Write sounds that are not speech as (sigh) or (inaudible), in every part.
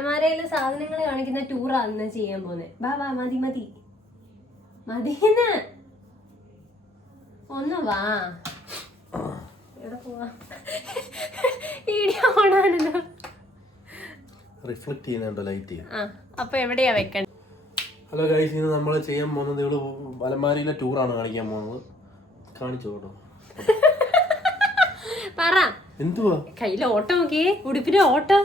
അലമാരയിലെ സാധനങ്ങൾ കാണിക്കുന്ന ടൂർ ഇന്ന് ചെയ്യാൻ പോകുന്നത് ബാ ബാ മതി മതി. മതിന്ന് ഒന്ന് വാ. എവിടെ പോവാ? വീഡിയോ ഓണാണല്ലോ. റിഫ്ലക്ട് ചെയ്യുന്നുണ്ടോ ലൈറ്റ് ആ അപ്പൊ എവിടെയാ വെക്കണ്ട ഹലോ ഗൈസ് ഇന്ന് നമ്മൾ ചെയ്യാൻ പോകുന്നത് ഇവൾ അലമാരിയിലെ ടൂറാണ് കാണിക്കാൻ പോകുന്നത്. കാണിച്ചു കേട്ടോ. പറ. എന്തുവാ? കയ്യിലെ ഓട്ടോ നോക്കിയേ. ഉടുപ്പിന്റെ auto.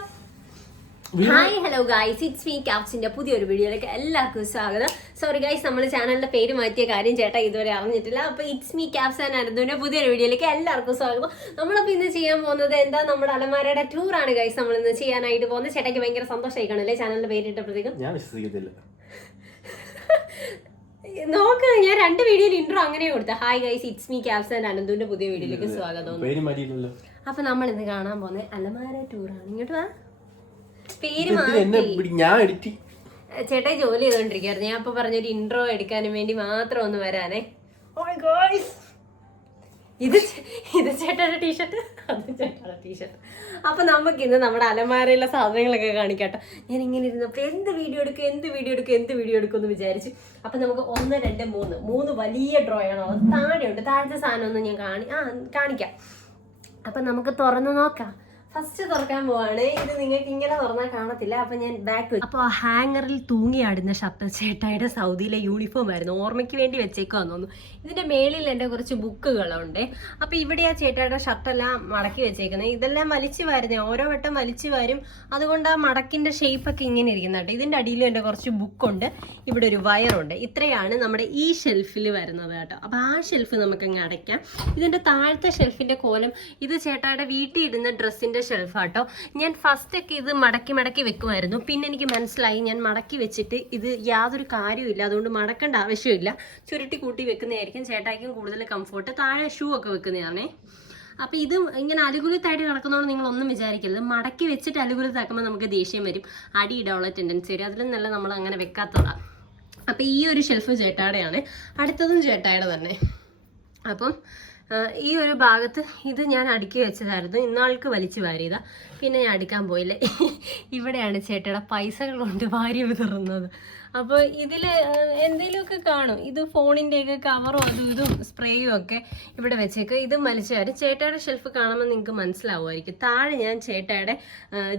Hi hello guys it's me ക്യാപ്സിന്റെ പുതിയൊരു വീഡിയോയിലേക്ക് എല്ലാവർക്കും സ്വാഗതം. സോറി ഗൈസ് നമ്മൾ ചാനലിന്റെ പേര് മാറ്റിയ കാര്യം ചേട്ടാ ഇതുവരെ അറിഞ്ഞിട്ടില്ല. അപ്പൊ ഇറ്റ്സ് മീ ക്യാപ്സ് ആൻഡ് അനന്തുവിന്റെ പുതിയൊരു വീഡിയോയിലേക്ക് എല്ലാവർക്കും സ്വാഗതം. നമ്മളിപ്പോ ഇന്ന് ചെയ്യാൻ പോകുന്നത് എന്താ? നമ്മുടെ അലമാരയുടെ ടൂർ ആണ് ഗൈസ് നമ്മൾ ഇന്ന് ചെയ്യാനായിട്ട് പോകുന്നത്. ചേട്ടയ്ക്ക് ഭയങ്കര സന്തോഷമായി കാണല്ലേ ചാനലിന്റെ പേരിട്ടപ്പോഴത്തേക്കും? ഞാൻ വിശ്വസിക്കത്തില്ല. (laughs) നോക്ക് ഞാൻ രണ്ട് വീഡിയോയിൽ ഇൻട്രോ അങ്ങനെ കൊടുത്ത hi guys it's me Caps and അനന്തുവിന്റെ പുതിയ വീഡിയോയിലേക്ക് സ്വാഗതം. അപ്പൊ നമ്മൾ ഇന്ന് കാണാൻ പോകുന്നത് അലമാര ടൂർ ആണ്. ഇങ്ങോട്ട് വാ. പേര് മാറ്റി. ഞാൻ എഡിറ്റ് ചേട്ടായി ജോലി ചെയ്തോണ്ടിരിക്കായിരുന്നു ഞാൻ അപ്പൊ പറഞ്ഞൊരു ഇൻട്രോ എടുക്കാനും വേണ്ടി മാത്രം ഒന്ന് വരാനേ. Oh ഇത് ഇത് ചേട്ടയുടെ ടീഷർട്ട് അത് ചേട്ടായുടെ ടീഷർട്ട് അപ്പൊ നമുക്ക് ഇന്ന് നമ്മുടെ അലമാരയിലെ സാധനങ്ങളൊക്കെ കാണിക്കാട്ടോ ഞാൻ ഇങ്ങനെ ഇരുന്നപ്പോൾ എന്ത് വീഡിയോ എടുക്കും എന്ത് വീഡിയോ എടുക്കും എന്ത് വീഡിയോ എടുക്കും എന്ന് വിചാരിച്ചു. അപ്പൊ നമുക്ക് ഒന്ന് രണ്ട് മൂന്ന്. മൂന്ന് വലിയ ഡ്രോയാണ് താഴെയുണ്ട്. താഴത്തെ സാധനം ഒന്ന് ഞാൻ കാണി ആ കാണിക്കാം. അപ്പൊ നമുക്ക് തുറന്നു നോക്കാം. ഫസ്റ്റ് തുറക്കാൻ പോവാണ്. ഇത് നിങ്ങൾക്ക് ഇങ്ങനെ തുറന്നാൽ കാണത്തില്ല. അപ്പൊ ഞാൻ ബാക്ക് അപ്പോൾ ഹാങ്ങറിൽ തൂങ്ങിയാടുന്ന ഷർട്ട് ചേട്ടായുടെ സൗദിയിലെ യൂണിഫോം ആയിരുന്നു. ഓർമ്മയ്ക്ക് വേണ്ടി വെച്ചേക്കുവാന്ന് തോന്നുന്നു. ഇതിന്റെ മേളിൽ എന്റെ കുറച്ച് ബുക്കുകളുണ്ട്. അപ്പൊ ഇവിടെ ആ ചേട്ടായുടെ ഷർട്ടെല്ലാം മടക്കി വെച്ചേക്കുന്നത്. ഇതെല്ലാം വലിച്ചു വരുന്നേ. ഓരോ വട്ടം വലിച്ചു വരും. അതുകൊണ്ട് ആ മടക്കിന്റെ ഷേപ്പ് ഒക്കെ ഇങ്ങനെ ഇരിക്കുന്ന കേട്ടോ. ഇതിന്റെ അടിയിലും എന്റെ കുറച്ച് ബുക്കുണ്ട്. ഇവിടെ ഒരു വയറുണ്ട്. ഇത്രയാണ് നമ്മുടെ ഈ ഷെൽഫിൽ വരുന്നത് കേട്ടോ. അപ്പൊ ആ ഷെൽഫ് നമുക്ക് അങ്ങ് അടയ്ക്കാം. ഇതിന്റെ താഴത്തെ ഷെൽഫിന്റെ കോലം ഇത് ചേട്ടായുടെ വീട്ടിൽ ഇടുന്ന ഡ്രസ്സിന്റെ ഷെൽഫ് ആട്ടോ. ഞാൻ ഫസ്റ്റ് ഒക്കെ ഇത് മടക്കി മടക്കി വെക്കുമായിരുന്നു. പിന്നെ എനിക്ക് മനസ്സിലായി ഞാൻ മടക്കി വെച്ചിട്ട് ഇത് യാതൊരു കാര്യമില്ല അതുകൊണ്ട് മടക്കേണ്ട ആവശ്യമില്ല. ചുരുട്ടി കൂട്ടി വെക്കുന്നതായിരിക്കും. ചേട്ടായിക്കും കൂടുതൽ കംഫോർട്ട് താഴെ ഷൂ ഒക്കെ വെക്കുന്നതാണേ. അപ്പോൾ ഇത് ഇങ്ങനെ അലുകുലത്തായിട്ട് കിടക്കുന്നതുകൊണ്ട് നിങ്ങൾ ഒന്നും വിചാരിക്കരുത്. മടക്കി വെച്ചിട്ട് അലുകുലത്താക്കുമ്പോൾ നമുക്ക് ദേഷ്യം വരും. അടിയിടാനുള്ള ടെൻഡൻസി വരും. അതിലും നല്ല നമ്മൾ അങ്ങനെ വെക്കാത്തതാണ് അപ്പോൾ ഈ ഒരു ഷെൽഫ് ചേട്ടാടെയാണ് അടുത്തതും ചേട്ടായുടെ തന്നെ. അപ്പം ഈ ഒരു ഭാഗത്ത് ഇത് ഞാൻ അടുക്കി വെച്ചതായിരുന്നു. ഇന്നാൾക്ക് വലിച്ചു വാരിയതാ. പിന്നെ ഞാൻ അടുക്കാൻ പോയില്ല. ഇവിടെയാണ് ചേട്ടയുടെ പൈസകൾ കൊണ്ട് വാരി വിതറുന്നത് അപ്പോൾ ഇതിൽ എന്തെങ്കിലുമൊക്കെ കാണും. ഇത് ഫോണിന്റെയൊക്കെ കവറും അതും ഇതും സ്പ്രേയും ഒക്കെ ഇവിടെ വെച്ചേക്ക്. ഇതും വലിച്ചു വരും. ചേട്ടയുടെ ഷെൽഫ് കാണുമ്പോൾ നിങ്ങൾക്ക് മനസ്സിലാവുമായിരിക്കും. താഴെ ഞാൻ ചേട്ടയുടെ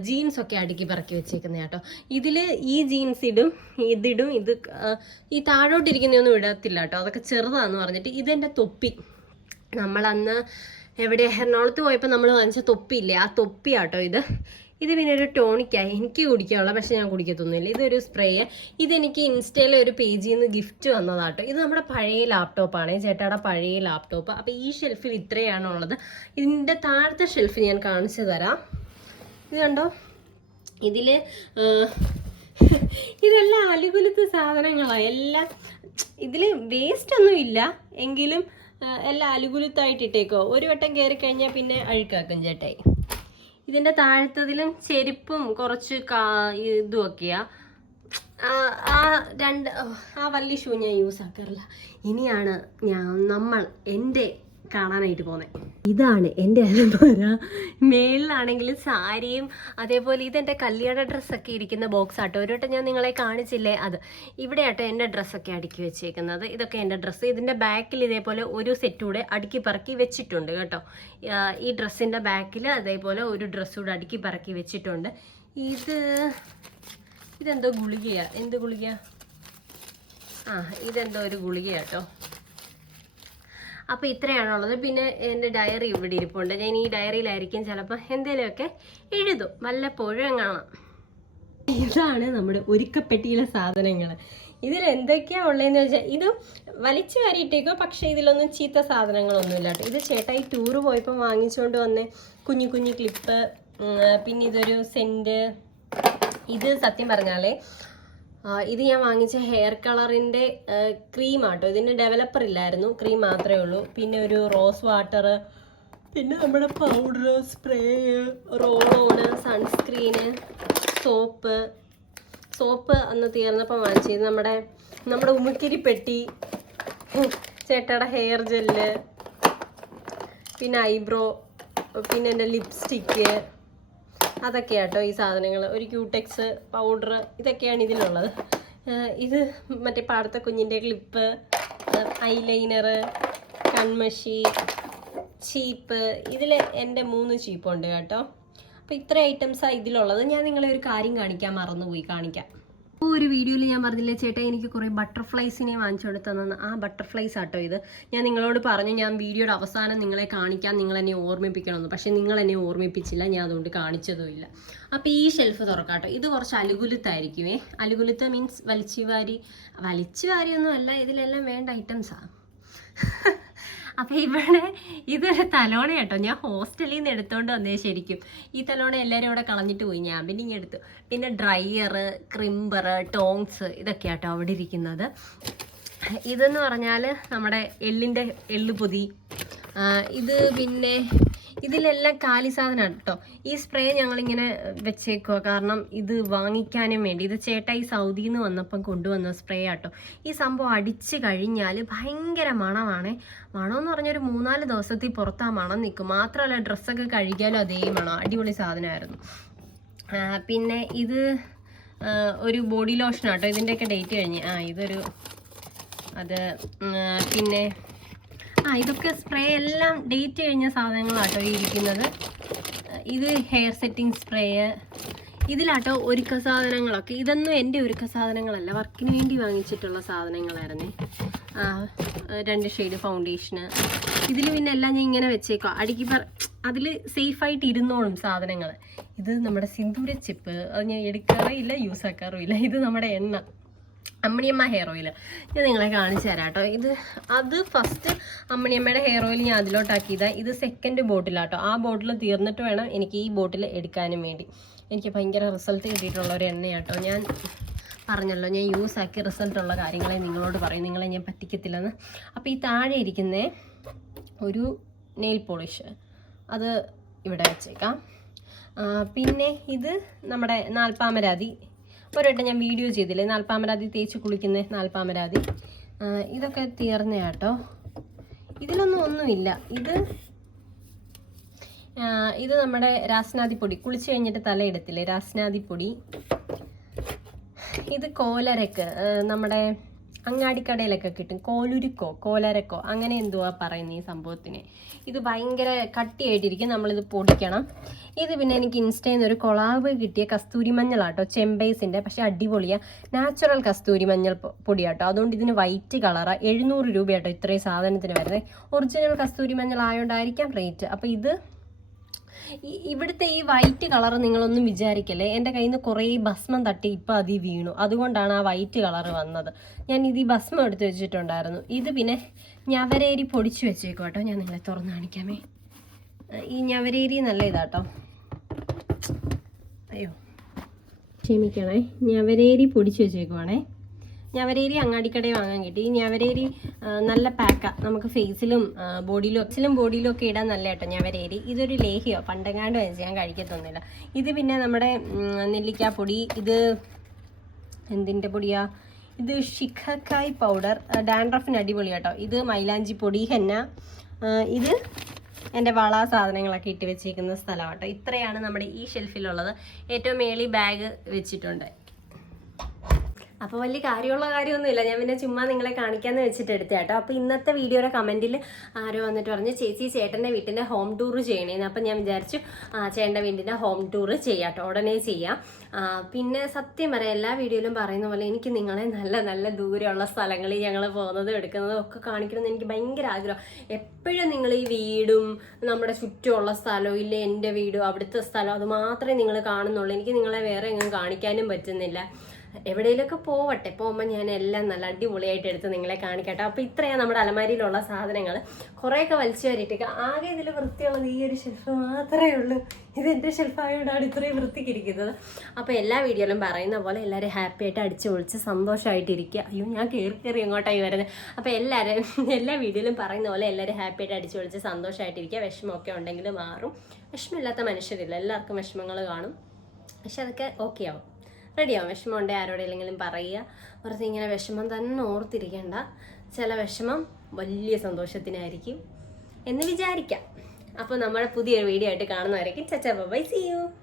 ജീൻസ് ഒക്കെ അടുക്കി പറക്കി വെച്ചേക്കുന്ന കേട്ടോ. ഇതിൽ ഈ ജീൻസ് ഇടും ഇതിടും ഇത് ഈ താഴോട്ടിരിക്കുന്നതൊന്നും ഇടത്തില്ല കേട്ടോ. അതൊക്കെ ചെറുതാന്ന് പറഞ്ഞിട്ട് ഇതെന്റെ തൊപ്പി. നമ്മളന്ന് എവിടെ എറണാകുളത്ത് പോയപ്പോൾ നമ്മൾ വാങ്ങിച്ച തൊപ്പിയില്ലേ? ആ തൊപ്പിയാട്ടോ ഇത്. ഇത് പിന്നെ ഒരു ടോണിക്കായി. എനിക്ക് കുടിക്കാനുള്ള പക്ഷെ ഞാൻ കുടിക്കത്തൊന്നുമില്ല. ഇതൊരു സ്പ്രേ. ഇതെനിക്ക് ഇൻസ്റ്റയിലെ ഒരു പേജിൽ നിന്ന് ഗിഫ്റ്റ് വന്നതാട്ടോ. ഇത് നമ്മുടെ പഴയ ലാപ്ടോപ്പാണ് ചേട്ടാടെ പഴയ ലാപ്ടോപ്പ് അപ്പോൾ ഈ ഷെൽഫിൽ ഇത്രയാണുള്ളത്. ഇതിന്റെ താഴത്തെ ഷെൽഫ് ഞാൻ കാണിച്ചു തരാം. ഇത് കണ്ടോ? ഇതിൽ ഇതെല്ലാം അലുകുലത്ത് സാധനങ്ങളാണ് എല്ലാം ഇതിൽ വേസ്റ്റ് ഒന്നും ഇല്ല എങ്കിലും എല്ലാം അലുകുലുത്തായിട്ട് ഇട്ടേക്കോ ഒരു വട്ടം കയറി കഴിഞ്ഞാൽ പിന്നെ അഴുക്കാക്കും ചേട്ടായി. ഇതിന്റെ താഴത്തതിലും ചെരുപ്പും കുറച്ച് കാ ഇതുമൊക്കെയാ. ആ, രണ്ട് ആ വല്ലി ഷൂ ഞാൻ യൂസ് ആക്കാറില്ല ഇനിയാണ് ഞാൻ നമ്മൾ എന്റെ കാണാനായിട്ട് പോകുന്നത് ഇതാണ് എന്റെ അലമാര മേളിലാണെങ്കിൽ സാരിയും അതേപോലെ ഇതെന്റെ കല്യാണ ഡ്രസ്സൊക്കെ ഇരിക്കുന്ന ബോക്സ് ആട്ടോ. ഒരു വട്ടം ഞാൻ നിങ്ങളെ കാണിച്ചില്ലേ? അത് ഇവിടെ ആട്ടോ എന്റെ ഡ്രസ്സൊക്കെ അടുക്കി വെച്ചേക്കുന്നത്. ഇതൊക്കെ എന്റെ ഡ്രസ്സ്. ഇതിന്റെ ബാക്കിൽ ഇതേപോലെ ഒരു സെറ്റ് കൂടെ അടുക്കി പറക്കി വെച്ചിട്ടുണ്ട് കേട്ടോ. ഈ ഡ്രസ്സിന്റെ ബാക്കിൽ അതേപോലെ ഒരു ഡ്രസ്സ് കൂടെ അടുക്കി പറക്കി വെച്ചിട്ടുണ്ട്. ഇത് ഇതെന്തോ ഗുളികയാ. എന്ത് ഗുളിക? ആ ഇതെന്തോ ഒരു ഗുളിക കേട്ടോ. അപ്പോൾ ഇത്രയാണുള്ളത്. പിന്നെ എന്റെ ഡയറി ഇവിടെ ഇരിപ്പുണ്ട്. ഞാൻ ഈ ഡയറിയിലായിരിക്കും ചിലപ്പോൾ എന്തെങ്കിലുമൊക്കെ എഴുതും. വല്ലപ്പോഴും കാണാം. ഇതാണ് നമ്മുടെ ഒരുക്കപ്പെട്ടിയിലെ സാധനങ്ങൾ ഇതിൽ എന്തൊക്കെയാ ഉള്ളതെന്ന് വെച്ചാൽ ഇത് വലിച്ചു വാരിയിട്ടേക്കോ പക്ഷേ ഇതിലൊന്നും ചീത്ത സാധനങ്ങളൊന്നുമില്ല കേട്ടോ. ഇത് ചേട്ടായി ടൂറ് പോയപ്പോൾ വാങ്ങിച്ചുകൊണ്ട് വന്ന് കുഞ്ഞു കുഞ്ഞു ക്ലിപ്പ് പിന്നെ ഇതൊരു സെന്റ് ഇത് സത്യം പറഞ്ഞാലേ ഇത് ഞാൻ വാങ്ങിച്ച ഹെയർ കളറിന്റെ ക്രീം ആട്ടോ. ഇതിന്റെ ഡെവലപ്പർ ഇല്ലായിരുന്നു. ക്രീം മാത്രമേ ഉള്ളൂ. പിന്നെ ഒരു റോസ് വാട്ടർ പിന്നെ നമ്മുടെ powder spray roll on sunscreen soap soap അന്ന് തീർന്നപ്പോൾ വാങ്ങിച്ചത് നമ്മുടെ നമ്മുടെ ഉമിക്കിരി പെട്ടി ചേട്ടയുടെ ഹെയർ ജെല്ല് പിന്നെ ഐബ്രോ പിന്നെ എന്റെ ലിപ്സ്റ്റിക്ക് അതൊക്കെയാട്ടോ ഈ സാധനങ്ങൾ. ഒരു ക്യൂടെക്സ് പൗഡർ ഇതൊക്കെയാണ് ഇതിലുള്ളത്. ഇത് മറ്റേ പാടത്തെ കുഞ്ഞിന്റെ ക്ലിപ്പ് ഐലൈനർ കൺമഷി ചീപ്പ്. ഇതിൽ എന്റെ മൂന്ന് ചീപ്പുണ്ട് കേട്ടോ. അപ്പോൾ ഇത്ര ഐറ്റംസാണ് ഇതിലുള്ളത്. ഞാൻ നിങ്ങളെ ഒരു കാര്യം കാണിക്കാൻ മറന്നുപോയി. കാണിക്കാം. ഇപ്പോൾ ഒരു വീഡിയോയിൽ ഞാൻ പറഞ്ഞില്ലേ ചേട്ടാ എനിക്ക് കുറേ ബട്ടർഫ്ലൈസിനെ വാങ്ങിച്ചു കൊടുത്തതെന്ന് ആ ബട്ടർഫ്ലൈസ് ആട്ടോ ഇത്. ഞാൻ നിങ്ങളോട് പറഞ്ഞു ഞാൻ വീഡിയോയുടെ അവസാനം നിങ്ങളെ കാണിക്കാൻ നിങ്ങൾ എന്നെ ഓർമ്മിപ്പിക്കണമെന്ന്. പക്ഷേ നിങ്ങൾ എന്നെ ഓർമ്മിപ്പിച്ചില്ല ഞാൻ അതുകൊണ്ട് കാണിച്ചതുമില്ല അപ്പോൾ ഈ ഷെൽഫ് തുറക്കാട്ടോ. ഇത് കുറച്ച് അലുകുലുത്തായിരിക്കുമേ. അലുകുലുത്ത് മീൻസ് വലിച്ചു വാരി വലിച്ചു അല്ല ഇതിലെല്ലാം വേണ്ട ഐറ്റംസാണ് അപ്പൊ ഇവിടെ ഇതൊരു തലോണ കേട്ടോ ഞാൻ ഹോസ്റ്റലിൽ നിന്ന് എടുത്തുകൊണ്ട് വന്നേ ശരിക്കും. ഈ തലോണ എല്ലാവരും ഇവിടെ കളഞ്ഞിട്ട് പോയി. ഞാൻ പിന്നെ ഇങ്ങനെ എടുത്തു. പിന്നെ ഡ്രയർ ക്രിംബർ ടോങ്സ് ഇതൊക്കെ കേട്ടോ അവിടെ ഇരിക്കുന്നത്. ഇതെന്ന് പറഞ്ഞാൽ നമ്മുടെ എള്ളിന്റെ എള്ളുപൊതി. ഇത് പിന്നെ ഇതിലെല്ലാം കാലി സാധനമാണ് കേട്ടോ. ഈ സ്പ്രേ ഞങ്ങളിങ്ങനെ വെച്ചേക്കുക കാരണം ഇത് വാങ്ങിക്കാനും വേണ്ടി. ഇത് ചേട്ട ഈ സൗദിയിൽ നിന്ന് വന്നപ്പം കൊണ്ടുവന്ന സ്പ്രേ ആട്ടോ ഈ സംഭവം അടിച്ച് കഴിഞ്ഞാൽ ഭയങ്കര മണമാണ്. മണമെന്ന് പറഞ്ഞാൽ ഒരു മൂന്നാൽ ദിവസത്തിൽ പുറത്ത് മണം നിൽക്കും. മാത്രമല്ല ഡ്രസ്സൊക്കെ കഴുകിയാലും അതേ മണം. അടിപൊളി സാധനമായിരുന്നു. പിന്നെ ഇത് ഒരു ബോഡി ലോഷൻ ആട്ടോ ഇതിന്റെയൊക്കെ ഡേറ്റ് കഴിഞ്ഞ്. ആ ഇതൊരു അത് പിന്നെ ആ ഇതൊക്കെ സ്പ്രേ എല്ലാം ഡേറ്റ് കഴിഞ്ഞ സാധനങ്ങളാട്ടോ ഈ ഇരിക്കുന്നത്. ഇത് ഹെയർ സെറ്റിംഗ് സ്പ്രേ ഇതിലാട്ടോ ഒരുക്ക സാധനങ്ങളൊക്കെ. ഇതൊന്നും എന്റെ ഒരുക്ക സാധനങ്ങളല്ല. വർക്കിന് വേണ്ടി വാങ്ങിച്ചിട്ടുള്ള സാധനങ്ങളായിരുന്നേ. രണ്ട് ഷെയ്ഡ് ഫൗണ്ടേഷന് ഇതിൽ പിന്നെ എല്ലാം ഞാൻ ഇങ്ങനെ വെച്ചേക്കോ അടുക്കി പറ അതിൽ സേഫായിട്ട് ഇരുന്നോളും സാധനങ്ങൾ ഇത് നമ്മുടെ സിന്ദൂര ചിപ്പ് അത് ഞാൻ എടുക്കാറില്ല യൂസ് ആക്കാറുമില്ല. ഇത് നമ്മുടെ എണ്ണ. അമ്മണിയമ്മ ഹെയർ ഓയിൽ ഞാൻ നിങ്ങളെ കാണിച്ചു തരാം കേട്ടോ. ഇത് അത് ഫസ്റ്റ് അമ്മണിയമ്മയുടെ ഹെയർ ഓയിൽ ഞാൻ അതിലോട്ടാക്കിയതാ. ഇത് സെക്കൻഡ് ബോട്ടിലാട്ടോ ആ ബോട്ടിൽ തീർന്നിട്ട് വേണം എനിക്ക് ഈ ബോട്ടിൽ എടുക്കാനും വേണ്ടി. എനിക്ക് ഭയങ്കര റിസൾട്ട് കിട്ടിയിട്ടുള്ള ഒരു എണ്ണയാട്ടോ ഞാൻ പറഞ്ഞല്ലോ ഞാൻ യൂസ് ആക്കി റിസൾട്ട് ഉള്ള കാര്യങ്ങളെ നിങ്ങളോട് പറയും. നിങ്ങളെ ഞാൻ പറ്റിക്കത്തില്ലെന്ന്. അപ്പോൾ ഈ താഴെ ഇരിക്കുന്ന ഒരു നെയിൽ പോളിഷ് അത് ഇവിടെ വെച്ചേക്കാം. പിന്നെ ഇത് നമ്മുടെ നാൽപ്പാമരാതി ഒരവട്ടം ഞാൻ വീഡിയോ ചെയ്തില്ലേ? നാൽപ്പാമരാതി തേച്ച് കുളിക്കുന്ന നാൽപ്പാമരാതി. ഇതൊക്കെ തീർന്ന കേട്ടോ ഇതിലൊന്നും ഒന്നുമില്ല. ഇത് ഇത് നമ്മുടെ രാസ്നാദിപ്പൊടി കുളിച്ച് കഴിഞ്ഞിട്ട് തലയെടുത്തില്ലേ രാസ്നാദിപ്പൊടി ഇത് കോലരക്ക് നമ്മുടെ അങ്ങാടിക്കടയിലൊക്കെ കിട്ടും. കോലുരുക്കോ കോലരക്കോ അങ്ങനെ എന്തുവാ പറയുന്നത് ഈ സംഭവത്തിന്? ഇത് ഭയങ്കര കട്ടിയായിട്ടിരിക്കും. നമ്മളിത് പൊടിക്കണം. ഇത് പിന്നെ എനിക്ക് ഇൻസ്റ്റയിൽ നിന്ന് ഒരു കൊളാബ് കിട്ടിയ കസ്തൂരി മഞ്ഞളാട്ടോ ചെമ്പൈസിന്റെ പക്ഷേ അടിപൊളിയാണ് നാച്ചുറൽ കസ്തൂരി മഞ്ഞൾ പൊടിയാട്ടോ അതുകൊണ്ട് ഇതിന് വൈറ്റ് കളറാണ് എഴുന്നൂറ് രൂപയാട്ടോ ഇത്രയും സാധനത്തിന് വരുന്നത് ഒറിജിനൽ കസ്തൂരി മഞ്ഞൾ ആയതുകൊണ്ടായിരിക്കാം റേറ്റ്. അപ്പോൾ ഇത് ഇവിടുത്തെ ഈ വൈറ്റ് കളർ നിങ്ങളൊന്നും വിചാരിക്കല്ലേ? എന്റെ കയ്യിൽ നിന്ന് കുറേ ഭസ്മം തട്ടി ഇപ്പം അതി വീണു. അതുകൊണ്ടാണ് ആ വൈറ്റ് കളർ വന്നത്. ഞാൻ ഇത് ഈ ഭസ്മം എടുത്ത് വെച്ചിട്ടുണ്ടായിരുന്നു. ഇത് പിന്നെ ഞവരേരി പൊടിച്ച് വെച്ചേക്കും കേട്ടോ. ഞാൻ നിങ്ങളെ തുറന്ന് കാണിക്കാമേ. ഈ ഞവരേരി നല്ല ഇതാട്ടോ അയ്യോ. ക്ഷമിക്കണേ. ഞവരേരി പൊടിച്ച് വെച്ചേക്കുവാണേ. ഞവരേരി അങ്ങാടിക്കടയിൽ വാങ്ങാൻ കിട്ടി. ഈ ഞവരേരി നല്ല പാക്കാണ് നമുക്ക് ഫേസിലും ബോഡിയിലും ഒച്ചിലും ബോഡിയിലും ഒക്കെ ഇടാൻ നല്ല കേട്ടോ ഞവരേരി. ഇതൊരു ലേഹിയോ പണ്ടെങ്ങാണ്ട് വെച്ച് ഞാൻ കഴിക്കത്തൊന്നുമില്ല ഇത് പിന്നെ നമ്മുടെ നെല്ലിക്കാപ്പൊടി ഇത് എന്തിന്റെ പൊടിയാ? ഇത് ഷിഖക്കായ് പൗഡർ ഡാൻഡ്രഫിന് അടിപൊളി കേട്ടോ. ഇത് മൈലാഞ്ചി പൊടി ഹെന്ന ഇത് എന്റെ വള സാധനങ്ങളൊക്കെ ഇട്ട് വെച്ചിരിക്കുന്ന സ്ഥലമാണ് കേട്ടോ ഇത്രയാണ് നമ്മുടെ ഈ ഷെൽഫിലുള്ളത് ഏറ്റവും മേളി ബാഗ് വെച്ചിട്ടുണ്ട്. അപ്പോൾ വലിയ കാര്യമുള്ള കാര്യമൊന്നുമില്ല. ഞാൻ പിന്നെ ചുമ്മാ നിങ്ങളെ കാണിക്കാമെന്ന് വെച്ചിട്ട് എടുത്ത കേട്ടോ അപ്പോൾ ഇന്നത്തെ വീഡിയോയുടെ കമന്റിൽ ആരോ വന്നിട്ട് പറഞ്ഞു ചേച്ചി ചേട്ടന്റെ വീട്ടിന്റെ ഹോം ടൂർ ചെയ്യണേന്ന്. അപ്പം ഞാൻ വിചാരിച്ചു ചേട്ടന്റെ വീട്ടിന്റെ ഹോം ടൂർ ചെയ്യാം ഉടനെ ചെയ്യാം. പിന്നെ സത്യം പറയാം എല്ലാ വീഡിയോയിലും പറയുന്ന പോലെ എനിക്ക് നിങ്ങളെ നല്ല നല്ല ദൂരെയുള്ള സ്ഥലങ്ങളിൽ ഞങ്ങൾ പോകുന്നതും എടുക്കുന്നതും ഒക്കെ കാണിക്കണമെന്ന് എനിക്ക് ഭയങ്കര ആഗ്രഹം. എപ്പോഴും നിങ്ങൾ ഈ വീടും നമ്മുടെ ചുറ്റുമുള്ള സ്ഥലവും ഇല്ലേ എന്റെ വീടും അവിടുത്തെ സ്ഥലം അത് മാത്രമേ നിങ്ങൾ കാണുന്നുള്ളൂ. എനിക്ക് നിങ്ങളെ വേറെ എങ്ങും കാണിക്കാനും പറ്റുന്നില്ല. എവിടെയെങ്കിലുമൊക്കെ പോവട്ടെ. പോകുമ്പോൾ ഞാൻ എല്ലാം നല്ല അടിപൊളിയായിട്ട് എടുത്ത് നിങ്ങളെ കാണിക്കട്ടെ. അപ്പോൾ ഇത്രയാണ് നമ്മുടെ അലമാരിയിലുള്ള സാധനങ്ങൾ കുറേയൊക്കെ വലിച്ചു കയറിയിട്ടേക്ക് ആകെ ഇതിൽ വൃത്തിയുള്ളത് ഈ ഒരു ഷെൽഫ് മാത്രമേ ഉള്ളൂ. ഇത് എന്റെ ഷെൽഫായതുകൊണ്ടാണ് ഇത്രയും വൃത്തിക്കിരിക്കുന്നത്. അപ്പോൾ എല്ലാ വീഡിയോയിലും പറയുന്ന പോലെ എല്ലാവരും ഹാപ്പി ആയിട്ട് അടിച്ചു പൊളിച്ച് സന്തോഷമായിട്ടിരിക്കുക അയ്യോ ഞാൻ കയറി കയറി എങ്ങോട്ടായി വരുന്നത്? അപ്പോൾ എല്ലാവരും എല്ലാ വീഡിയോയിലും പറയുന്ന പോലെ എല്ലാവരും ഹാപ്പി ആയിട്ട് അടിച്ചു പൊളിച്ച് സന്തോഷമായിട്ടിരിക്കുക വിഷമമൊക്കെ ഉണ്ടെങ്കിൽ മാറും. വിഷമമില്ലാത്ത മനുഷ്യരില്ല. എല്ലാവർക്കും വിഷമങ്ങൾ കാണും. പക്ഷെ അതൊക്കെ ഓക്കെ ആവും. റെഡിയാവും. വിഷമം ആരോടെങ്കിലും പറയുക. വെറുതെ ഇങ്ങനെ വിഷമം തന്നെ ഓർത്തിരിക്കേണ്ട. ചില വിഷമം വലിയ സന്തോഷത്തിനായിരിക്കും എന്ന് വിചാരിക്കാം. അപ്പോൾ നമ്മുടെ പുതിയൊരു വീഡിയോ ആയിട്ട് കാണുന്നവരേക്കും ചച്ചാ ബൈ സി യു